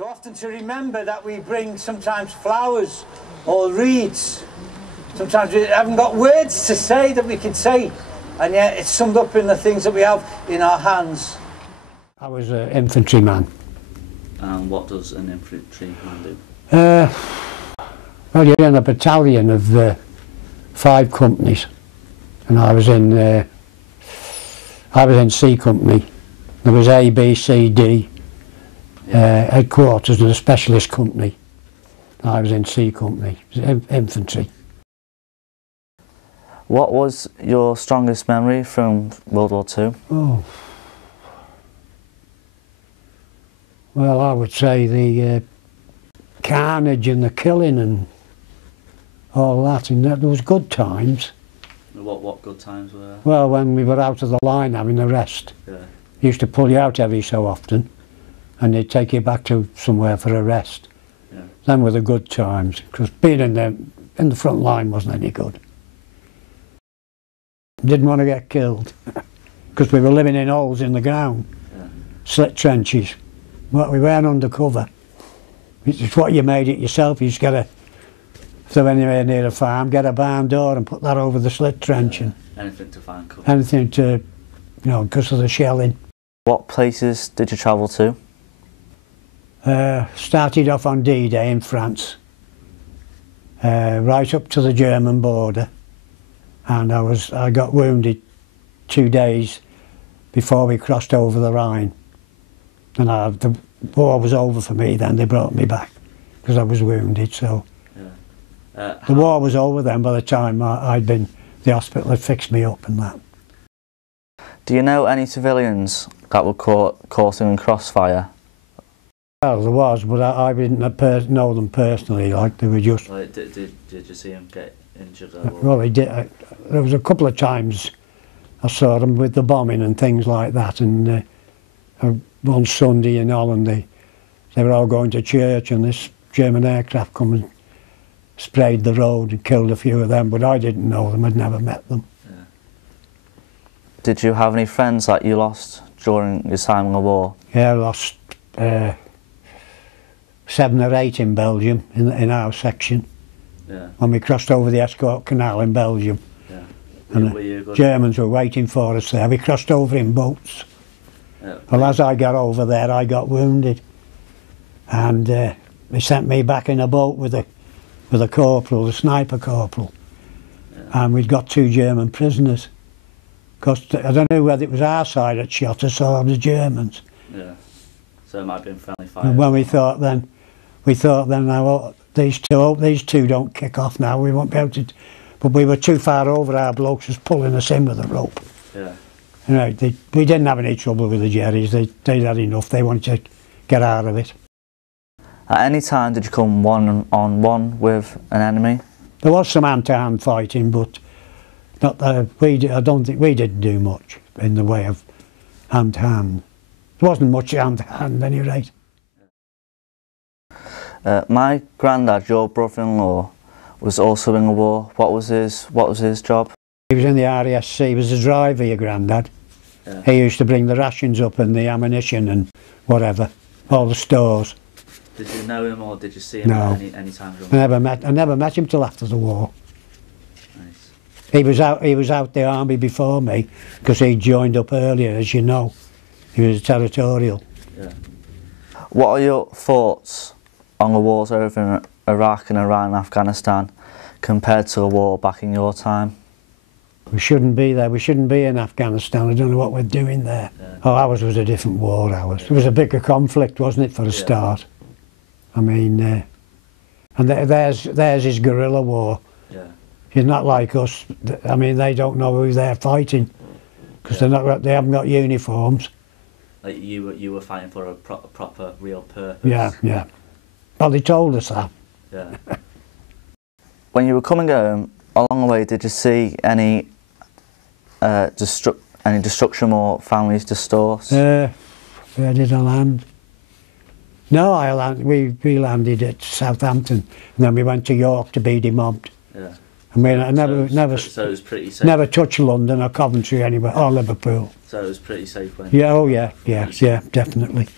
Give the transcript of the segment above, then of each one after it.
So often to remember that we bring sometimes flowers or reeds. Sometimes we haven't got words to say that we can say, and yet it's summed up in the things that we have in our hands. I was an infantryman. And what does an infantryman do? Well, you're in a battalion of 5 companies, and I was in C Company. There was A, B, C, D, headquarters and a specialist company. I was in C Company, infantry. What was your strongest memory from World War II? Oh. Well, I would say the carnage and the killing and all that, and there was good times. What good times were there? Well, when we were out of the line having a rest, used to pull you out every so often, and they'd take you back to somewhere for a rest. Yeah. Them were the good times, because being in the front line wasn't any good. Didn't want to get killed, because we were living in holes in the ground, slit trenches. Well, we weren't undercover. It's what you made it yourself. You just got to, if they're anywhere near a farm, get a barn door and put that over the slit trench. And anything to find cover. anything to, you know, because of the shelling. What places did you travel to? Started off on D-Day in France, right up to the German border, and I got wounded 2 days before we crossed over the Rhine. And the war was over for me then. They brought me back because I was wounded. So the war was over then by the time the hospital had fixed me up and that. Do you know any civilians that were caught in crossfire? Well, there was, but I didn't know them personally. Like they were just. Like, did you see them get injured? Well, they did. There was a couple of times I saw them with the bombing and things like that, and. One Sunday in Holland, they were all going to church, and this German aircraft come and sprayed the road and killed a few of them, but I didn't know them, I'd never met them. Yeah. Did you have any friends that you lost during your time in the war? Yeah, I lost 7 or 8 in Belgium, in our section, when we crossed over the Escaut Canal in Belgium. Yeah. And the Germans were waiting for us there. We crossed over in boats. Well, as I got over there, I got wounded, and they sent me back in a boat with a corporal, a sniper corporal, and we'd got 2 German prisoners. Because I don't know whether it was our side that shot us or the Germans. Yeah. So it might have been friendly fire. And when we thought then, now oh, these two don't kick off now. We won't be able to. But we were too far over. Our blokes was pulling us in with a rope. Yeah. You know, we didn't have any trouble with the Jerrys. They'd had enough. They wanted to get out of it. At any time did you come one-on-one with an enemy? There was some hand-to-hand fighting, but not I don't think we didn't do much in the way of hand-to-hand. There wasn't much hand-to-hand, at any rate. My granddad, your brother-in-law, was also in the war. What was his job? He was in the RASC. He was a driver, your granddad. Yeah. He used to bring the rations up and the ammunition and whatever, all the stores. Did you know him or did you see him any time? I never met him till after the war. Nice. He was out the army before me because he joined up earlier, as you know. He was a territorial. Yeah. What are your thoughts on the wars over in Iraq and Iran and Afghanistan compared to the war back in your time? We shouldn't be there. We shouldn't be in Afghanistan. I don't know what we're doing there. Yeah. Oh, ours was a different war, ours. It was a bigger conflict, wasn't it, for a start? I mean, and theirs is guerrilla war. Yeah. It's not like us. I mean, they don't know who they're fighting because they haven't got uniforms. Like you were fighting for a proper, real purpose. Yeah, yeah. Well, they told us that. Yeah. When you were coming home, along the way, did you see any destruction or families distorted? Where did I land? No, we landed at Southampton, and then we went to York to be demobbed. Yeah. I mean, so it was pretty safe. Never touched London or Coventry anywhere, or Liverpool. So it was pretty safe when. Yeah, oh yeah, yeah, definitely.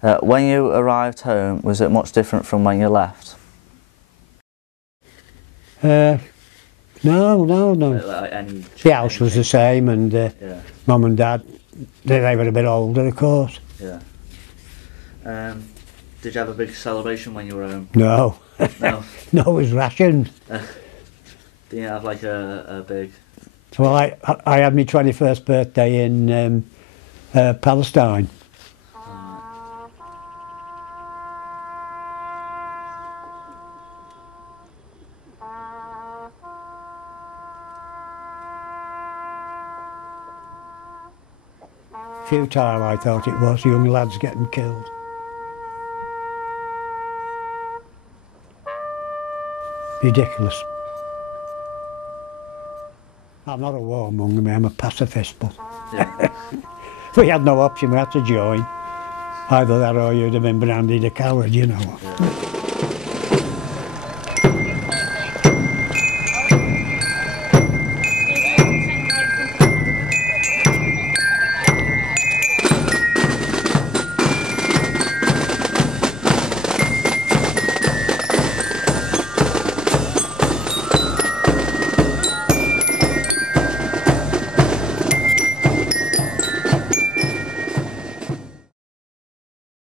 When you arrived home, was it much different from when you left? No. Like any The house was the same, and yeah. Mum and Dad, they were a bit older, of course. Yeah. Did you have a big celebration when you were home? No. No. No, it was rationed. Did you have like a big? So I had my 21st birthday in Palestine. Futile, I thought it was, young lads getting killed. Ridiculous. I'm not a warmonger, I'm a pacifist, but Yeah. we had no option, we had to join. Either that or you'd have been branded a coward, you know. Yeah.